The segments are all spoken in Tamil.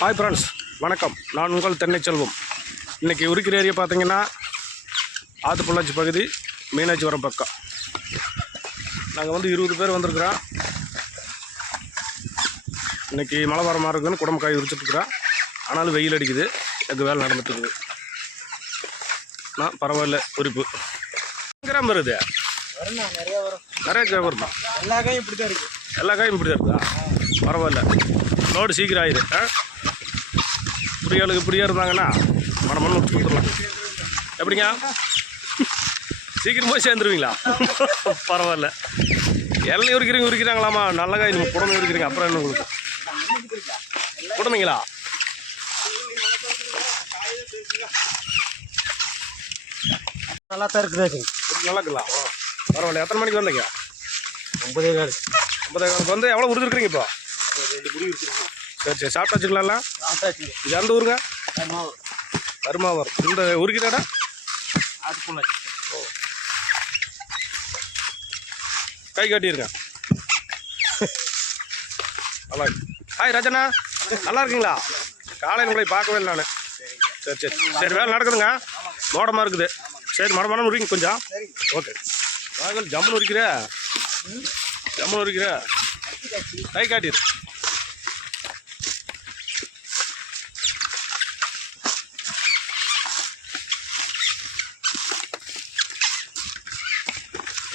ஹாய் ஃப்ரெண்ட்ஸ், வணக்கம். நான் உங்கள் தென்னை செல்வம். இன்றைக்கி உரிக்கிற ஏரியா பார்த்தீங்கன்னா ஆத்துப்பொள்ளாச்சி பகுதி மீனாட்சிபுரம் பக்கம். நாங்கள் 20 பேர் வந்திருக்கிறோம். இன்றைக்கி மழை வர மாதிரி இருக்குதுன்னு குடம்புக்காய் உரிச்சிட்ருக்குறோம். ஆனாலும் வெயில் அடிக்குது, எங்கள் வேலை நடந்துட்டுருக்குது. பரவாயில்ல, உரிப்பு கிராம் வருது. நிறைய வரும். எல்லா காயும் இப்படி தான் இருக்குது. எல்லா காயும் இப்படி தான் இருக்குதா? பரவாயில்ல, லோடு சீக்கிரம் ஆயிரு. இப்படியாளுக்கு இப்படியா இருந்தாங்கன்னா மனமண்ணு விட்டு கொடுத்துடலாம். எப்படிங்க சீக்கிரம் போய் சேர்ந்துருவீங்களா? பரவாயில்ல. எல்லாம் உரிக்கிறாங்களாமா? நல்ல காய் நீங்கள் குடம்பு உரிக்கிறீங்க. அப்புறம் என்ன உங்களுக்கு குடம்புங்களா? நல்லா தான் இருக்குது. நல்லா இருக்கலாம். பரவாயில்ல. எத்தனை மணிக்கு வந்தீங்க? 9:15 வந்து எவ்வளோ உரிச்சிருக்கிறீங்க இப்போ? 2 குடி இருக்குது. சரி, சாப்பிட்டா வச்சுக்கலாம்ல. இது எந்த ஊருங்க? கருமாவரம். இந்த உரிக்கிற இடம் ஆத்துப்பொள்ளாச்சி. கை காட்டியிருங்க. நல்லா. ஹாய் ராஜண்ணா, நல்லா இருக்கீங்களா? காலையில் உங்களை பார்க்கவே இல்லை நான். சரி, வேலை நடக்குதுங்க. மோடமாக இருக்குது. சரி, மடமான உரிங்க கொஞ்சம். ஓகே. வாங்கல் ஜம்முன்னு உரிக்கிற கை காட்டிடு.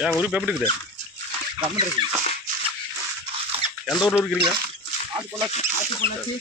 ஏன் உரிப்பு எப்படி இருக்குது? கம்மன் இருக்குது. எந்த ஊரில் இருக்கிறீங்க? ஆத்துப்பொள்ளாச்சி.